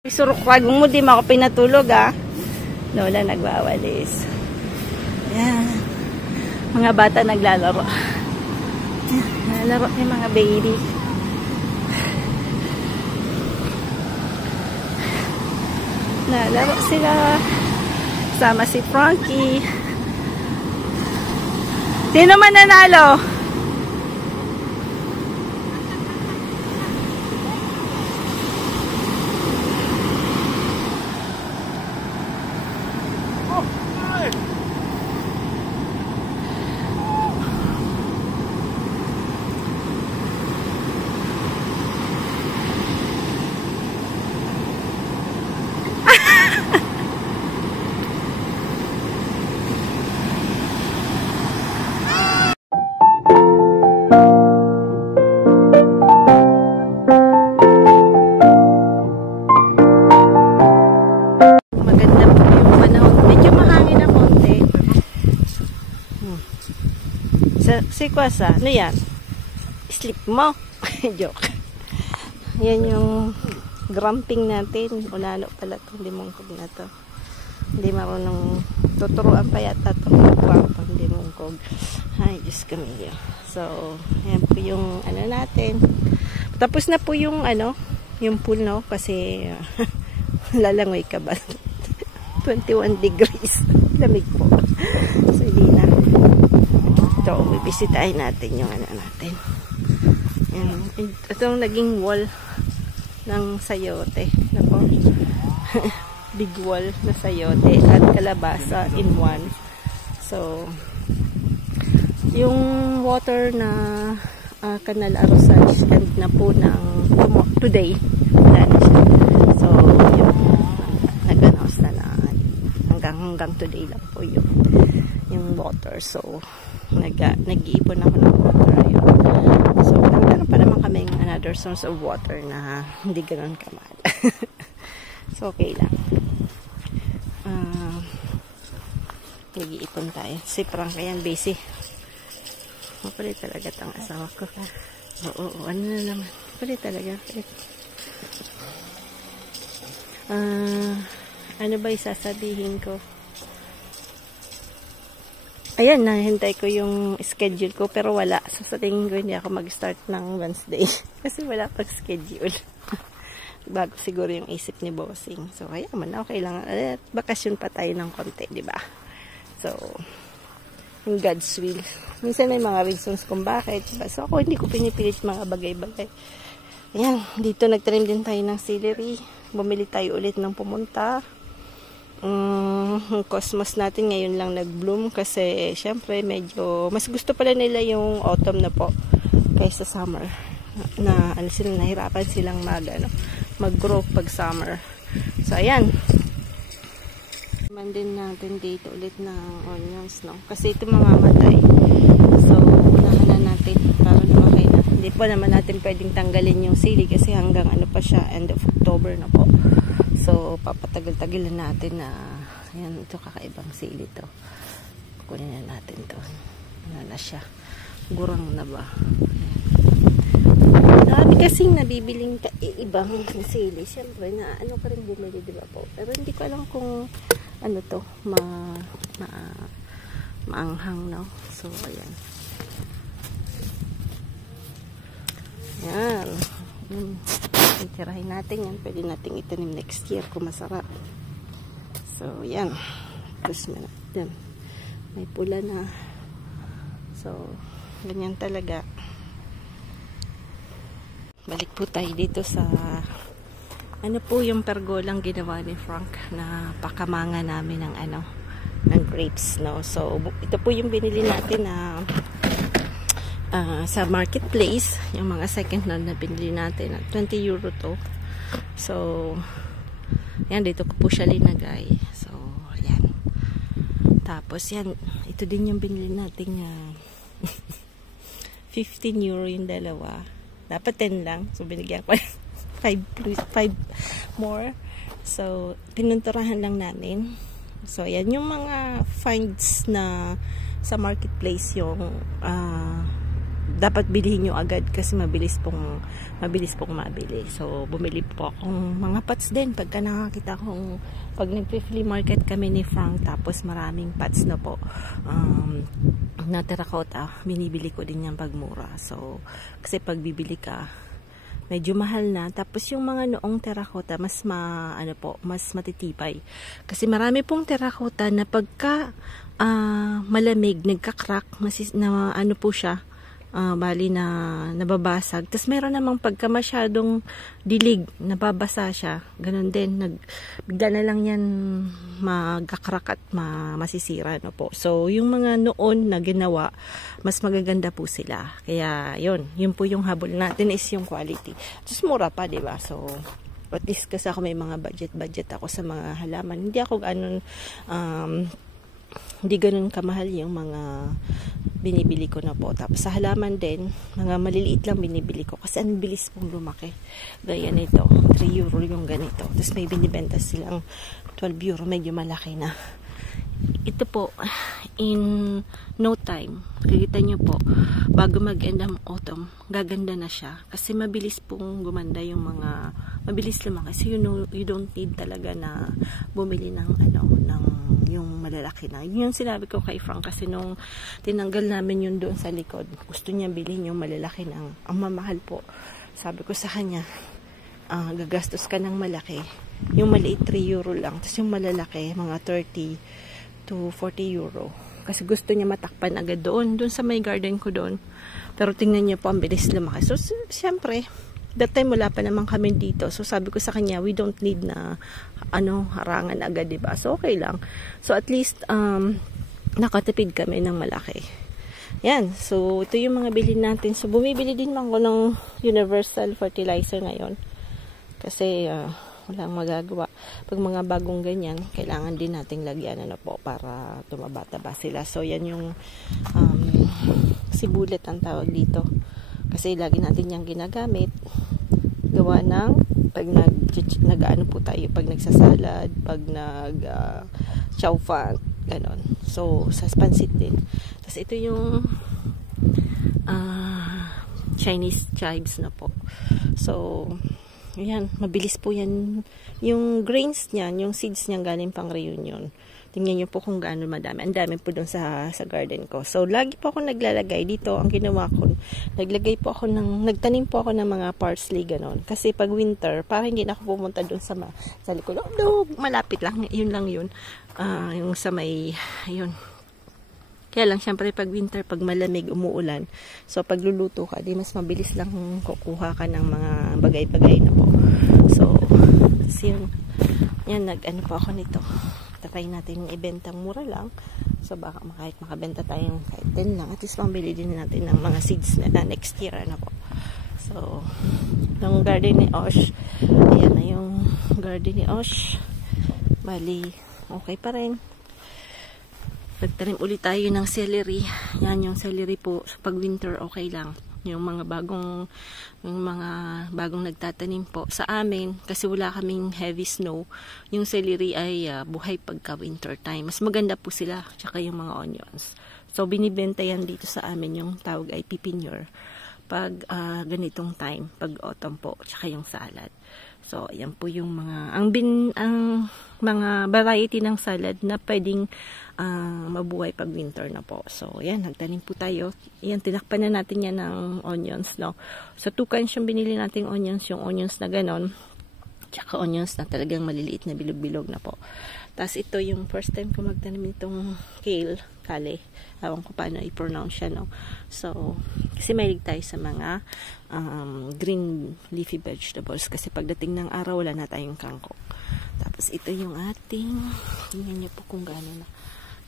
Surukwag mo, di mo ako pinatulog Lola nagwawalis. Yan. Mga bata naglalaro. Naglalaro yung mga baby. Naglalaro sila. Sama si Frankie. Sino man nanalo? Sikwasa, ano yan? Sleep mo? Joke. Yan yung gramping natin. Unalo pala itong limongkog na to. Hindi marunong tuturuan pa yata itong grampang limongkog. Ay, Diyos kamiyo. So, yan po yung ano natin. Tapos na po yung ano, yung pool, no? Kasi lalangoy ka ba? 21 degrees. Lamig po. So, hindi na. Ito, bibisitahin natin yung ano natin. Yan. Itong naging wall ng sayote. Nako. Big wall na sayote at kalabasa in one. So, yung water na Canal Arosage and na po ng today. Wala na siya. So, yung nag-announce na hanggang today lang po yung water. So, nag-iipon ako ng water yun. So, meron pa naman kaming another source of water na hindi ganoon kamahal. So, okay lang. Nag-iipon tayo. Si Frank, ayan, busy. Mapalit talaga itong asawa ko. Oo, ano na naman. Mapalit talaga. Ano ba isasabihin ko? Ayan, nahintay ko yung schedule ko pero wala. So, sa tingin ko hindi ako mag-start ng Wednesday. Kasi wala pag schedule. Bago siguro yung isip ni Bossing. So, kaya man, okay lang. Bakasyon pa tayo ng konti, di ba? So, yung God's will. Minsan may mga reasons kung bakit. Diba? So, ako hindi ko pinipilit mga bagay-bagay. Ayan, dito nagtanim din tayo ng celery. Bumili tayo ulit ng pumunta. Cosmos natin ngayon lang nag-bloom kasi syempre medyo mas gusto pala nila yung autumn na po kaysa summer na ano sila, nahirapan silang mag-grow pag summer. So ayan, man din natin dito ulit ng onions, no, kasi ito mamamatay. So unahan na natin para lumaki na. Hindi po naman natin pwedeng tanggalin yung sili kasi hanggang ano pa siya, end of October na po. So, papatagal-tagilan natin na ayan, ito kakaibang sili to. Kunin na natin to. Ano na siya? Gurang na ba? Dami kasing nabibiling ibang sili. Siyempre, na ano ka rin bumili, diba po? Pero hindi ko alam kung ano to, maanghang, no? So, ayan. Ayan. Itirahin natin yan. Pwede natin itanim next year kung masarap. So, yan. Tapos may pula na. So, ganyan talaga. Balik po tayo dito sa ano po yung pergolang ginawa ni Frank na pakamanga namin ng grapes, no? So, ito po yung binili natin na sa marketplace, yung mga second hand na binili natin at 20 euro to. So, yan, dito ko po siya linagay. So, yan. Tapos, yan, ito din yung binili natin 15 euro yung dalawa. Dapat 10 lang. So, binigyan ko 5 more. So, pinunturahan lang namin. So, yan yung mga finds na sa marketplace yung dapat bilhin nyo agad kasi mabilis pong mabilis pong mabili. So bumili po akong mga pots din pagka nakakita kong pag nag-flea market kami ni Frank, tapos maraming pots na po na terracotta, binibili ko din yan pagmura. So kasi pag bibili ka medyo mahal na, tapos yung mga noong terracotta mas mas matitibay kasi marami pong terracotta na pagka malamig nagka-crack, na ano po siya, bali na nababasag. Tapos meron namang pagka masyadong dilig, nababasa siya. Ganon din, bigla na lang yan magkakrak at masisira, no po. So yung mga noon na ginawa, mas magaganda po sila. Kaya yun po yung habol natin, is yung quality. Tapos mura pa, diba? So at least kasi ako may mga budget ako sa mga halaman. Hindi ako hindi ganun kamahal yung mga binibili ko na po. Tapos sa halaman din, mga maliliit lang binibili ko kasi ang bilis pong lumaki. Gaya nito, 3 euro yung ganito. Tapos may binibenta silang 12 euro, medyo malaki na. Ito po, in no time, kikita nyo po, bago mag-end ang autumn, gaganda na siya. Kasi mabilis pong gumanda yung mga, mabilis lumaki. So you don't need talaga na bumili ng yung malalaki na. Yun yung sinabi ko kay Frank kasi nung tinanggal namin yun doon sa likod, gusto niya bilhin yung malalaki na ang mamahal po. Sabi ko sa kanya, gagastos ka ng malaki. Yung maliit 3 euro lang. Tapos yung malalaki, mga 30 to 40 euro. Kasi gusto niya matakpan agad doon sa may garden ko doon. Pero tingnan niyo po, ang bilis lumaki. So, siyempre, that time wala pa naman kami dito. So, sabi ko sa kanya, we don't need na harangan agad, diba? So, okay lang. So, at least, nakatipid kami ng malaki. Yan. So, ito yung mga bilhin natin. So, bumibili din ako ng universal fertilizer ngayon. Kasi, walang magagawa. Pag mga bagong ganyan, kailangan din nating lagyan po para tumaba-taba sila. So, yan yung sibulit ang tawag dito. Kasi lagi natin yung ginagamit. Gawa ng pag nag-ano po tayo, pag nagsasalad, pag chow fan, ganon. So, sa pansit din. Tapos ito yung Chinese chives na po. So, ayan, mabilis po yan. Yung grains niyan, yung seeds niyan galing pang reunion. Tingnan nyo po kung gaano madami. Ang dami po doon sa garden ko. So, lagi po ako naglalagay dito. Ang ginawa ko, nagtanim po ako ng mga parsley, ganon. Kasi pag winter, para hindi na ako pumunta doon sa likod. Malapit lang. Yun lang yun. Yung sa may, yun. Kaya lang, syempre, pag winter, pag malamig, umuulan. So, pag luluto ka, di mas mabilis lang kukuha ka ng mga bagay-bagay na po. So, yan, nag-ano po ako nito. Try natin ibentang mura lang. So, baka kahit makabenta tayong kahit 10 lang. At least, pambili din natin ng mga seeds na next year na po. So, yung garden ni Osh. Ayan na yung garden ni Osh. Bali, okay pa rin. Nagtanim ulit tayo ng celery. Yan yung celery po. So, pag winter, okay lang. Yung mga bagong nagtatanim po sa amin, kasi wala kaming heavy snow, yung celery ay buhay pagka winter time. Mas maganda po sila, tsaka yung mga onions. So, binibenta yan dito sa amin, yung tawag ay pipinure. Pag ganitong time, pag autumn po, tsaka yung salad. So, ayan po yung ang mga variety ng salad na pwedeng mabuhay pag winter na po. So, ayan, nagtanim po tayo. Ayan, tinakpan na natin yan ng onions, no? So, 2 cans yung binili nating onions, yung onions na ganon, tsaka onions na talagang maliliit na bilog-bilog na po. Tapos, ito yung first time ko magtanim itong kale. Ewan ko paano i-pronounce siya, no? So, kasi mahilig tayo sa mga green leafy vegetables. Kasi pagdating ng araw, wala na tayong kangkong. Tapos, ito yung ating, tingnan niyo po kung gaano na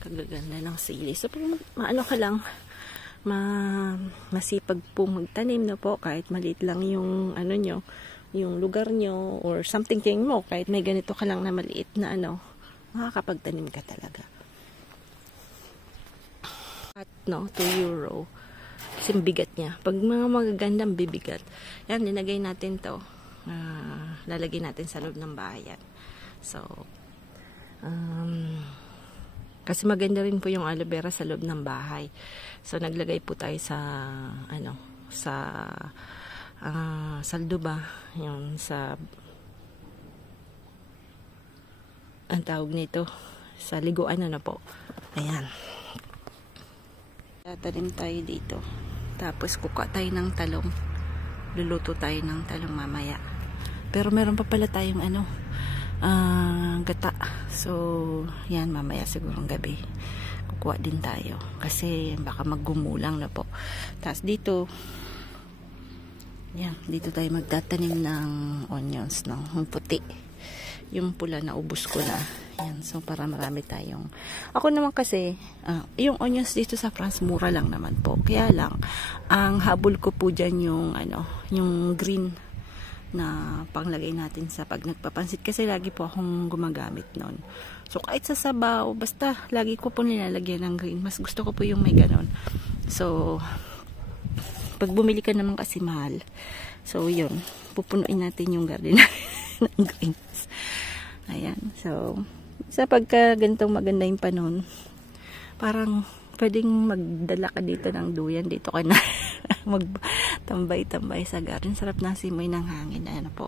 kagaganda ng sili. So, maano ka lang, masipag po magtanim na po, kahit maliit lang yung yung lugar nyo, or something king mo, kahit may ganito ka lang na maliit na makakapagtanim ka talaga. At 2 euro. Kasi bigat niya. Pag mga magagandang bibigat, yan, linagay natin to. Lalagay natin sa loob ng bahay yan. So, kasi maganda rin po yung aloe vera sa loob ng bahay. So, naglagay po tayo sa saldo ba, yung sa, ang tawag nito, sa liguan na po. Ayan. Tatanim tayo dito. Tapos kuka tayo ng talong. Luluto tayo ng talong mamaya. Pero meron pa pala tayong gata. So, yan, mamaya sigurong gabi. Kukuha din tayo. Kasi baka maggumulang na po. Tapos dito, yan, dito tayo magtatanim ng onions, no? Yung puti. Yung pula na ubos ko na. Yan, so para marami tayong. Ako naman kasi, yung onions dito sa France, mura lang naman po. Kaya lang, ang habol ko po dyan yung, yung green na panglagay natin sa pag nagpapansit. Kasi lagi po akong gumagamit nun. So, kahit sa sabaw, basta lagi ko po nilalagyan ng green. Mas gusto ko po yung may ganon. So, pag bumili ka naman kasi mahal. So, yun. Pupunuin natin yung garden ng greens. Ayan. So, sa pagka ganitong maganda yung panahon, parang pwedeng magdala ka dito ng duyan. Dito ka na magtambay-tambay sa garden. Sarap na simoy ng hangin. Ayan po.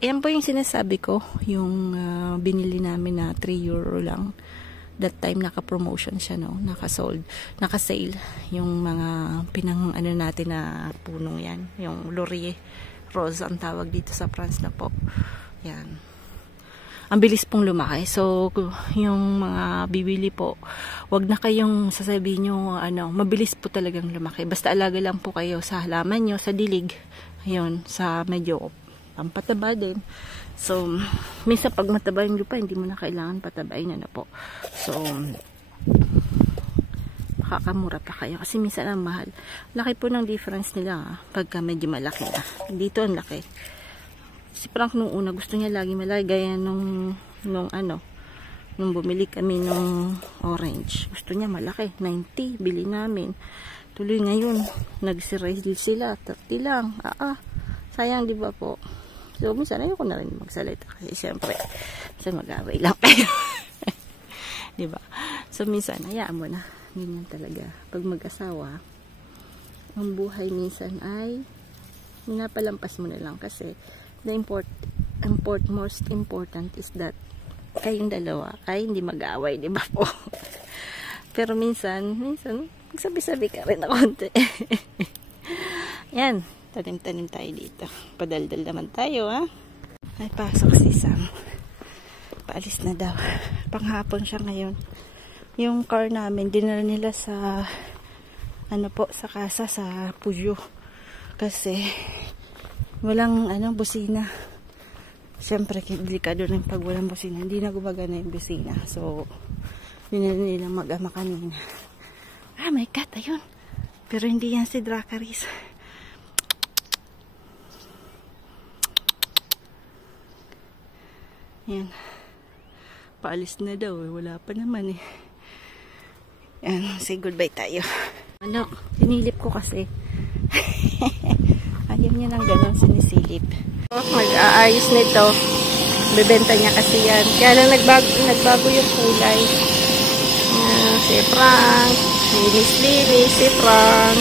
Ayan po yung sinasabi ko. Yung binili namin na 3 euro lang. That time naka-promotion siya, no? Naka-sold. Naka-sale. Yung mga pinang natin na punong yan. Yung laurier rose ang tawag dito sa France na po. Yan. Ang bilis pong lumaki. So, yung mga bibili po, wag na kayong sasabihin nyo, mabilis po talagang lumaki. Basta alaga lang po kayo sa halaman nyo, sa dilig. Ayun, sa medyo pampataba din. So, minsan pag mataba yung lupa, hindi mo na kailangan patabain na po. So, makakamura pa kayo. Kasi minsan ang mahal. Laki po ng difference nila pagka medyo malaki na. Dito ang laki. Si Frank nung una, gusto niya lagi malaki. Gaya nung bumili kami nung orange. Gusto niya malaki. 90, bili namin. Tuloy ngayon, nag-sale sila. 30 lang. Sayang, di ba po? So, minsan ayoko na rin magsalita. Kasi siyempre, mag-away lang kayo. Di ba? So, minsan, hayaan mo na. Ganyan talaga. Pag mag-asawa, ang buhay minsan ay minapalampas mo na lang kasi most important is that kayong dalawa ay hindi mag-aaway, di ba po? Pero minsan magsabi-sabi ka rin na konti. Yan, tanim-tanim tayo dito. Padaldal naman tayo, ha? Ay, pasok si Sam. Paalis na daw. Panghapon siya ngayon. Yung car namin, dinala nila sa sa kasa, sa Puyo. Kasi walang busina. Siyempre, delikado rin pag walang busina. Hindi na gumagana yung busina. So, dinala nila mag-ama kanina. May cat, ayun. Pero hindi yan si Dracarys. Yan. Paalis na daw. Wala pa naman eh. Yan. Say goodbye tayo. Sinilip ko kasi. Ayaw niya ng ganun sinisilip. Mag-aayos nito. Bebenta niya kasi yan. Kaya lang nagbago yung kulay. Si Frank. Linis si Frank.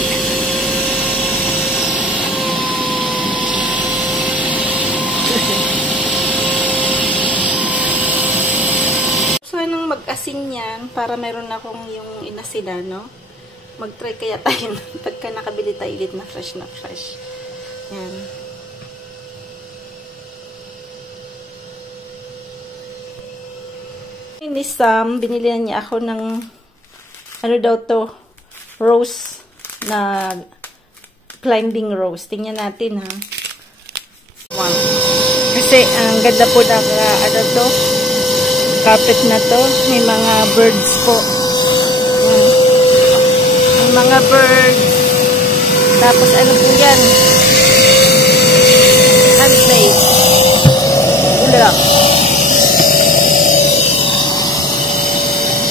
So, anong mag-asin yan para meron akong yung inasida, no? Mag-try kaya tayo pagka nakabili tayo ulit na fresh na fresh. Yan. Ni Sam, binilihan niya ako ng rose na climbing rose. Tingnan natin, ha. Wow. Kasi ang ganda po ng carpet na to. May mga birds po. Mga birds. Tapos ano po yan? Handmade. Ulak.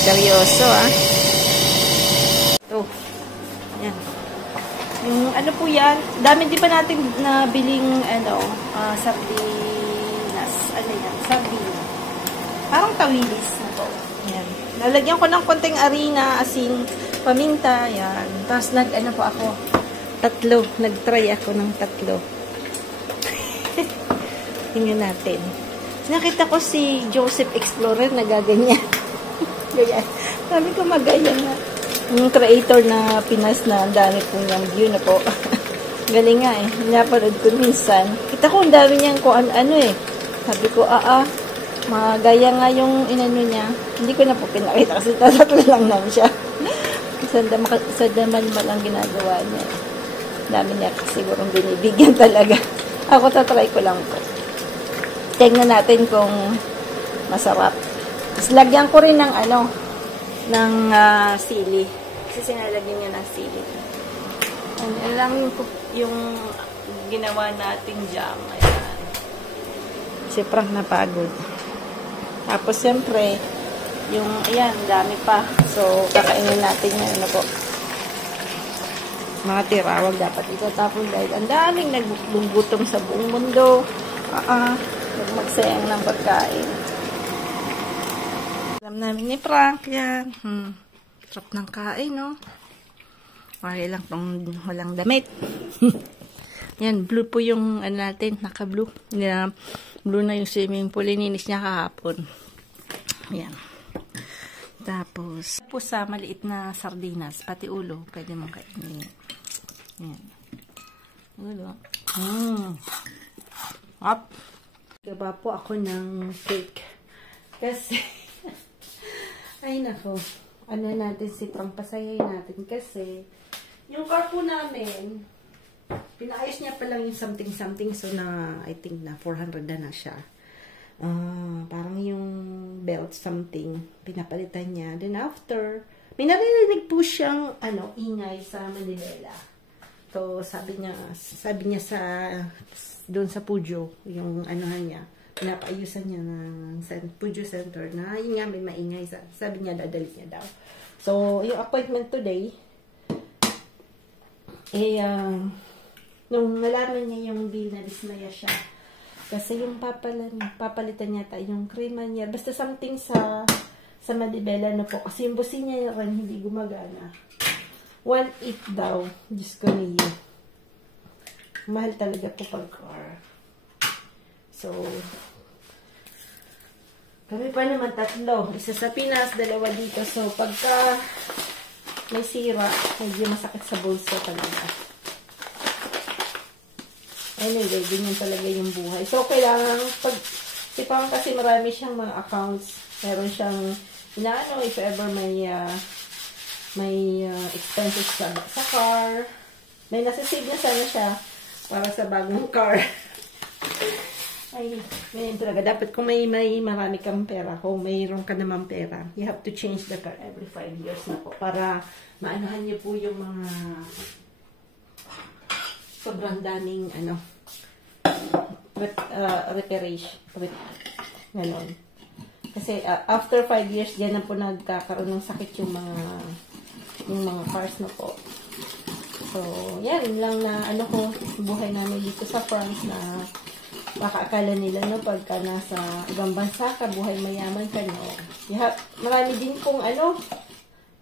Seryoso, Ito. Yan. Yung ano po yan? Dami di pa natin nabiling sardinas. Ano yan? Sardinas. Parang tawilis na to. Yan. Lalagyan ko ng konting harina, asin, paminta, yan. Tapos nag-try ako ng 3. Tingnan natin. Nakita ko si Joseph Explorer na gaganyan. Ganyan. Sabi ko magayan na. Yung creator na Pinas na ang dami pong yung view na po. Galing nga eh. Napanood ko minsan. Kita ko ang dami niyang kung ano eh. Sabi ko, magaya nga yung inano niya. Hindi ko na po pinakita kasi tatlo lang naman siya. Sa daman malang ginagawa niya. Dami niya siguro binibigyan talaga. Ako tatry ko lang po. Tingnan natin kung masarap. Tapos lagyan ko rin ng ng sili. Kasi sinalagyan niya ng sili. Ayan lang yung ginawa nating jam. Ayan. Kasi prank napagod. Tapos siyempre, ayan, dami pa. So, kakainin natin yan. Ano po? Mga tira, wag dapat itatapon dahil ang daming nagugutom sa buong mundo. Huwag magsayang ng pagkain. Alam namin ni Frank yan. Sarap ng kain, no? Okay lang tong walang damit. Yan, blue po yung natin, naka-blue. Blue na yung swimming pool. Ininis niya kahapon. Yan. Tapos sa maliit na sardinas, pati ulo, pwede mong kainin. Yan. Ulo. Up. Gaba po ako ng cake. Kasi, ay nako, natin si Frank, pasayayin natin. Kasi, yung car po namin, pinaayos niya pa lang yung something. So, I think na 400 na siya. Parang yung belt something, pinapalitan niya. Then after, may naririnig po siyang, ingay sa Manila. So, sabi niya doon sa Pujo, yung niya, pinapaayusan niya ng Pujo Center na, yun nga, may maingay. Sabi niya, dadalik niya daw. So, yung appointment today, nung nalaman niya yung bill na dismaya siya. Kasi yung papalitan niya yung krema niya. Basta something sa Madibela na po. Kasi yung busi niya rin hindi gumagana. 1.8 daw. Diyos ko niyo. Mahal talaga po pag car. So, kami pa naman tatlo. Isa sa Pinas, dalawa dito. So, pagka may sira, medyo masakit sa bulsa talaga. Anyway, ganyan talaga yung buhay. So, kailangan, si Pang kasi marami siyang mga accounts. Meron siyang, if ever may expenses sa car. May nasasave na sana siya para sa bagong car. Ay, ganyan talaga. Dapat kung may marami kang pera, kung mayroon ka naman pera, you have to change the car every 5 years na po. Para maanahan niyo po yung mga sobrang daming reparation. Ganon. Kasi after 5 years, diyan na po nagkakaroon ng sakit yung mga cars na po. So, yan lang na buhay namin dito sa France na baka akala nila pagka nasa ibang bansa ka, buhay mayaman ka, no. Marami din pong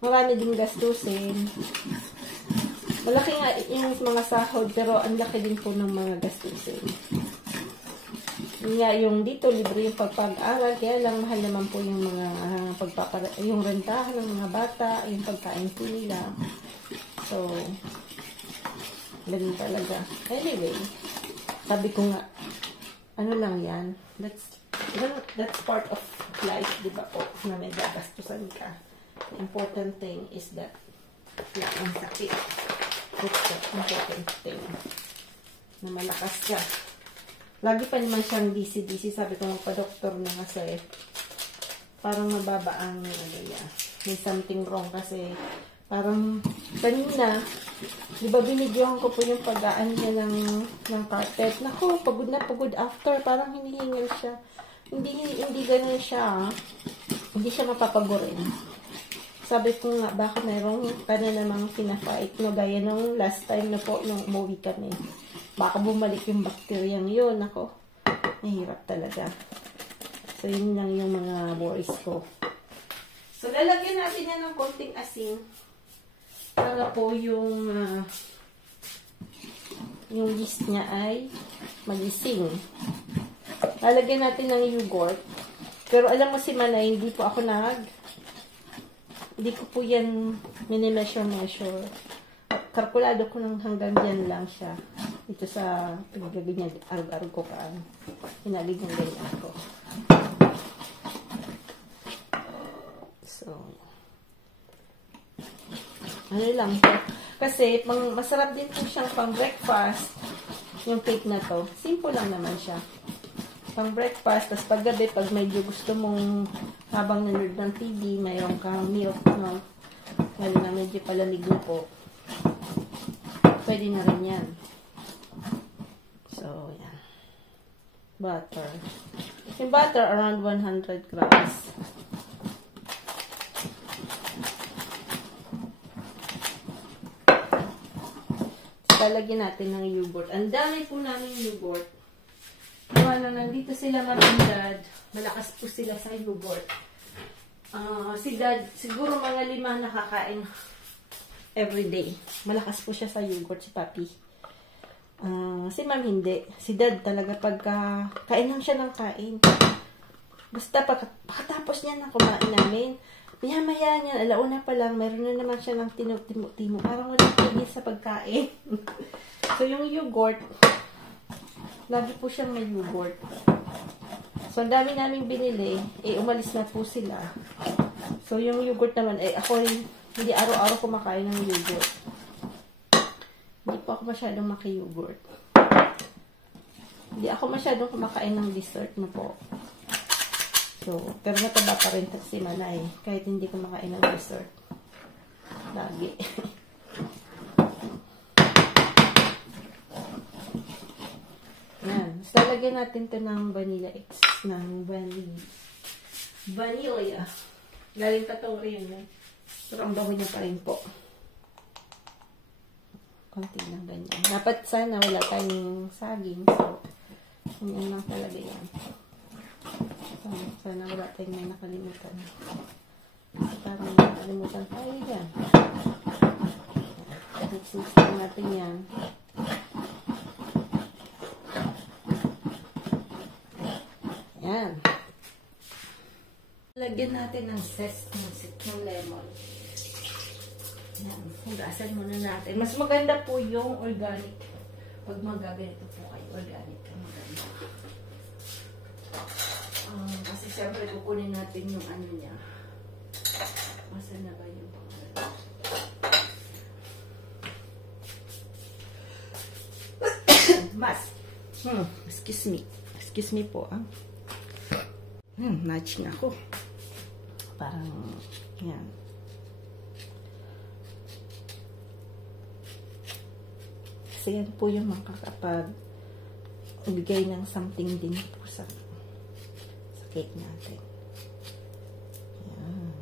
marami din gastusin. Malaki nga yung mga sahod, pero ang laki din po ng mga gastusin. Yung dito, libre yung pagpag-aral, kaya lang mahal naman po yung mga yung rentahan ng mga bata, yung pagkain po nila. So, ganun talaga. Anyway, sabi ko nga, lang yan. That's part of life, di ba po, na may gagastusan ka. The important thing is that wala ang sakit. That's the important thing. Na malakas ka. Lagi pa naman siyang busy. Sabi ko magpa-doktor na kasi parang mababa ang may something wrong kasi parang kanina, di ba binidyohan ko po yung pag-aan niya ng carpet. Naku, pagod na pagod after. Parang hinihingal siya. Hindi ganun siya. Hindi siya mapapagurin. Sabi ko nga, baka mayroong ka na namang pina-fight, no? Gaya nung last time na po, nung umuwi kami. Baka bumalik yung bakteryang yun. Ako, nahirap talaga. So, yun lang yung mga worries ko. So, lalagyan natin yan ng konting asin. Para po yung yeast niya ay magising. Lalagyan natin ng yogurt. Pero alam mo si Manay, hindi ko po yan mini-measure. Kalkulado ko nang hanggang dyan lang siya. Ito sa paggaganyan, arug-arug ko kaan. Hinalig ng ganyan ko. So, ano lang po. Kasi, masarap din po siyang pang breakfast. Yung cake na to. Simple lang naman siya. Pang breakfast. Tapos paggabi, pag medyo gusto mong habang nanood ng TV, mayroon kang milk, no? Lalo na medyo palamig na po. Pwede na rin yan. So, yan. Butter. Yung butter, around 100 grams. Lalagyan natin ng yogurt. Ang dami po namin yogurt. Nandito sila Dad. Malakas po sila sa yogurt. Si Dad, siguro mga 5 nakakain everyday. Malakas po siya sa yogurt, si Papi. Si Ma'am hindi. Si Dad talaga pagka kain lang siya ng kain. Basta pagkatapos niya na kumain namin, maya-maya niya, alauna pa lang, mayroon na naman siya ng timo-timo. Parang walang tigil sa pagkain. So, yung yogurt, lagi po siyang may yogurt. So, ang dami naming binili, umalis na po sila. So, yung yogurt naman, ako hindi araw-araw kumakain ng yogurt. Hindi po ako masyadong maki-yogurt. Hindi ako masyadong kumakain ng dessert na po. So, pero mataba pa rin si Manay. Kahit hindi ko makain ng dessert. Lagi. Yan. Tapos lalagyan natin to ng vanilla vanilla. Galing pa itong rin. Pero ang bago niya pa rin po. Konti lang ganyan. Dapat sana wala tayong saging. So, yan lang talaga yan. Sana wala tayong may nakalimutan. Parang nakalimutan tayo yan. Mix lang natin yan. Yan. Lagyan natin ng zest ng lemon. Yan. Hugasan muna natin. Mas maganda po yung organic. Pag magaganito po kayo, organic ang maganda. Kasi siyempre kukunin natin yung ano niya. Masa na ba yung mas. Excuse me po, matching ako. Parang, yan. Kasi yan po yung makakapag-bigay ng something din po sa cake natin. Yan.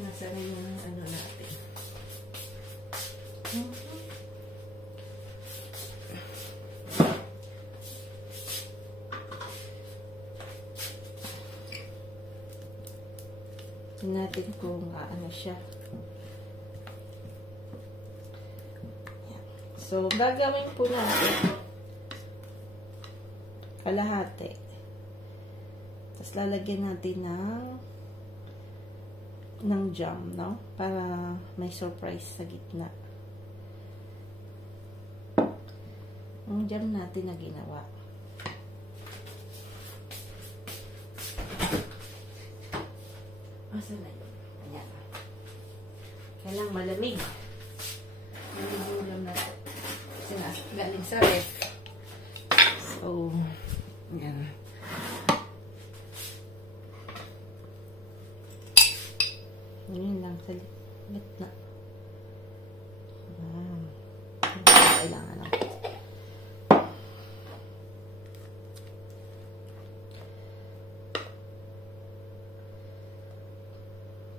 Nasa rin yung ano natin. Natin kung ano siya. Yan. So, gagawin po natin kalahati. Tapos lalagyan natin ng jam, no? Para may surprise sa gitna. Ang jam natin na ginawa. Asa na yun? Ayan. Kailang malamig. Malamig yung ulam natin. Kasi galing sa ref. So, ayan. Yun lang sa gitna. Ayan. Kailangan lang.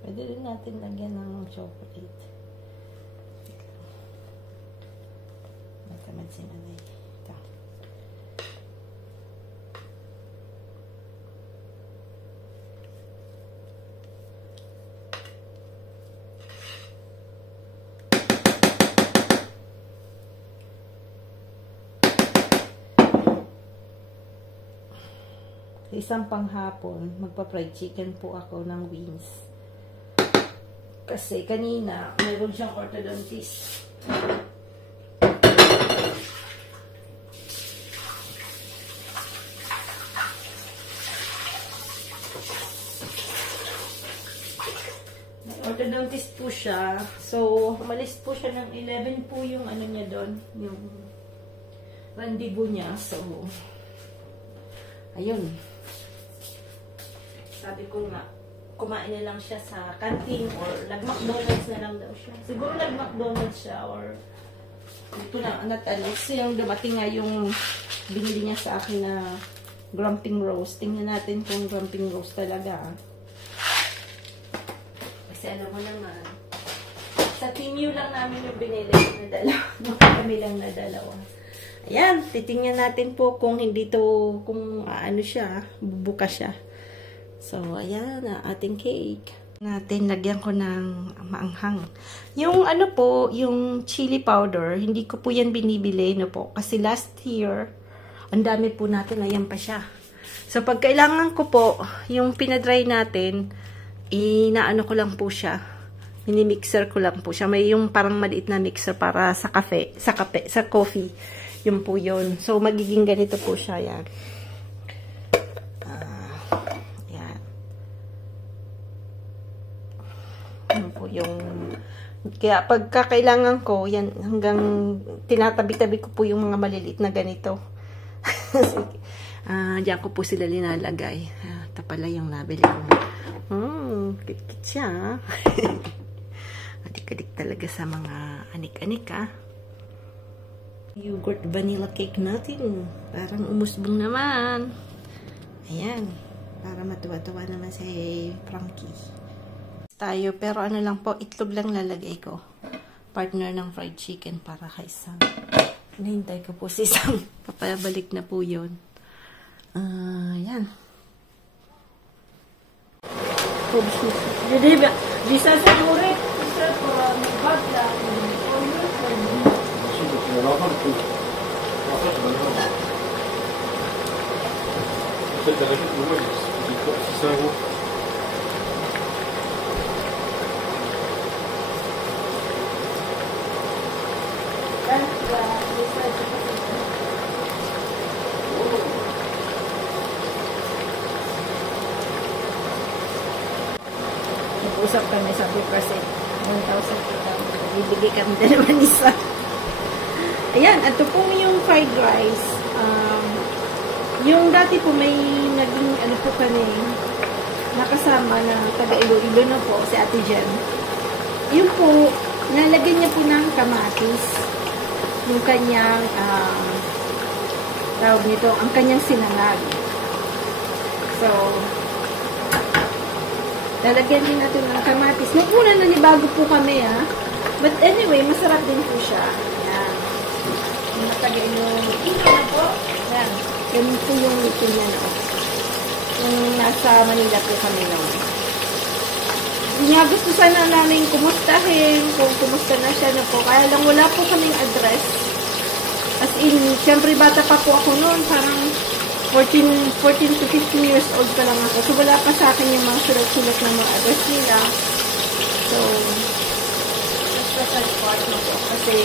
Pwede rin natin lagyan ng chocolate. Magkamad si Manay. Ito. isang panghapon, magpa-fried chicken po ako ng wings. Kasi kanina, mayroon siyang orthodontist. Orthodontist po siya. So, umalis po siya ng 11 po yung ano niya doon, yung rendezvous niya. So, ayun. Sabi ko nga, kumain na lang siya sa canteen or nag-McDonald's na lang daw siya. Siguro nag-McDonald's siya or ito na, natalis. Yung dumating nga yung binili niya sa akin na grumping roast. Tingnan natin kung grumping roast talaga. Kasi alam mo naman, sa Temu lang namin yung binili na dalawa. Kami lang na dalawa. Ayan, titingnan natin po kung hindi to, kung ano siya, bubuka siya. So, ayan, ating cake. Natin, lagyan ko ng maanghang. Yung ano po, yung chili powder, hindi ko po yan binibili, no po. Kasi last year, ang dami po natin, ayan pa siya. So, pag kailangan ko po, yung pinadry natin, inaano ko lang po siya. Mini-mixer ko lang po siya. May yung parang maliit na mixer para sa kape, sa coffee. Yun po yun. So, magiging ganito po siya, yan. Yung kaya pagka kailangan ko yan hanggang tinatabi-tabi ko po yung mga maliliit na ganito. Diyan ko po sila linalagay. Ito pala yung nabili ko. Kit-kit siya. Adik-adik talaga sa mga anik-anik Yogurt vanilla cake natin. Parang umusbong naman. Ayan. Para matuwa-tuwa naman si Frankie. Tayo, pero ano lang po, itlog lang lalagay ko. Partner ng fried chicken para kay Sam. Hinihintay ko po si Sam. Papabalik na po yun. Yan. Jadi, bisa sa murid. Bisa para magpagla. Nag-usap kami, sabi kasi 1,000 kita. Bibigay kami dalawa isa. Ayan, ito po yung fried rice. Yung dati po may naging ano po kami nakasama na taga Iloilo na po, si Ate Jen. Yun po, nalagyan niya po ng kamatis. Yung kanyang tawag nito, ang kanyang sinangag. So, lalagyan din natin ng kamatis. Nung una nanibago po kami, But anyway, masarap din po siya. Ayan. Yung matagay yung ito na po. Ayan. Yan po yung ito niya, no? Yung nasa Manila po kami noon. Nga gusto sana namin kumustahin, kung kumusta na siya na po. Kaya lang wala po kaming address. As in, siyempre bata pa po ako noon. Parang 14 to 15 years old pa lang ako. So, wala pa sa akin yung mga sulat-sulat na mga address nila. So, that's the part na po. Kasi,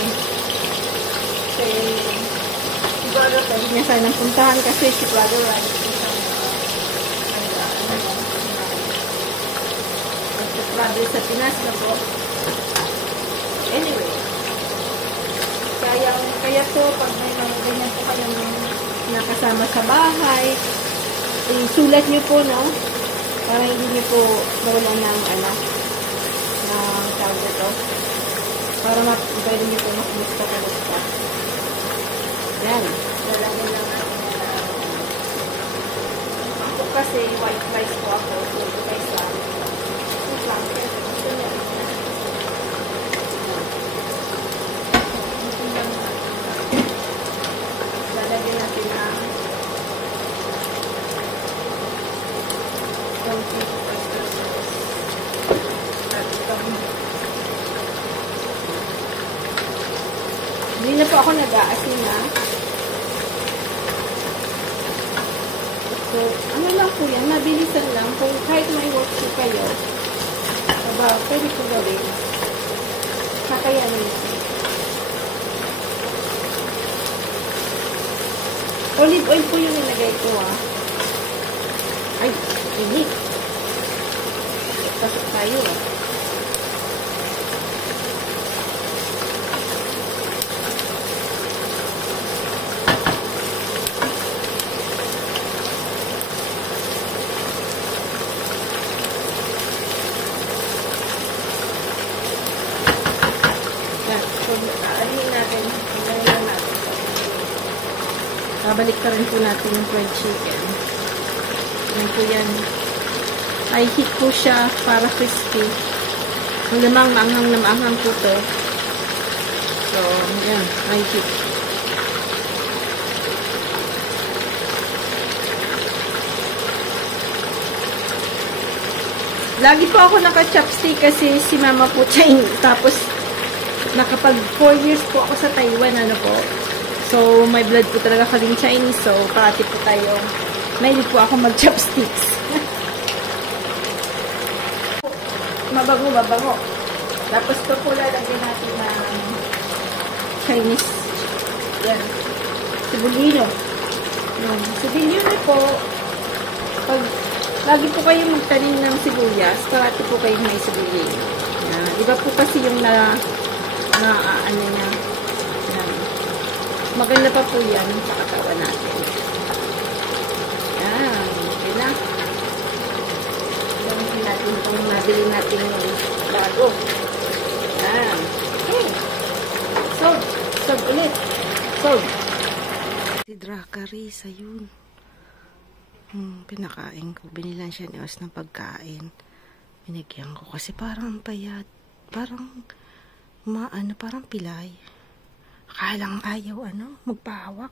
siguro, pwede niya sanang puntahan kasi si Brother Ryan. Brother sa Pinas na po. Anyway, kaya po, pag may mga ganyan po kayong nakasama sa bahay, sulat nyo po, no? Para hindi nyo po wala ng tawag ito. Para pwede nyo po makumusta-kamusta. Yan. Lalagyan lang natin ako kasi white rice po ako. So, ito guys lang. Ito lang. Ito lang. Lalagyan natin na hindi na po ako nag-aasin na. So, ano lang po yan. Mabilisan lang. Kung kahit may work po kayo, pwede po gawin. Kakayanin mo. Olive oil po yung nilagay ko, ah. Ay, init. Pasok tayo, ah. Babalik ka rin po natin yung fried chicken. Yan po yan. I heat po siya para crispy. Malamang maanghang na maanghang po to. So, yan. I heat. Lagi po ako naka-chopstick kasi si mama po Chinese. Tapos, nakapag 4 years po ako sa Taiwan. Ano po? So, may blood po talaga kaming Chinese. So, parati po tayo. Mahilig po ako mag-chopsticks. Mabango. Tapos ito po lalagyan natin ng Chinese. Yan. Sibulino. Yan. Sibulino po. Pag lagi po kayo magtanim ng sibuyas, parati po kayo may sibulino. Yan. Iba po kasi yung ano niya. Maganda pa po yan sa katawan natin. Yan. Okay na. Gamitin natin itong nabili natin yung bago. Yan. Okay. Sob ulit. Sob. Si Dracaris, ayun. Pinakain ko. Binilan siya ni Os ng pagkain. Binigyan ko kasi parang payat. Parang parang pilay. Akalang ayaw, magpahawak.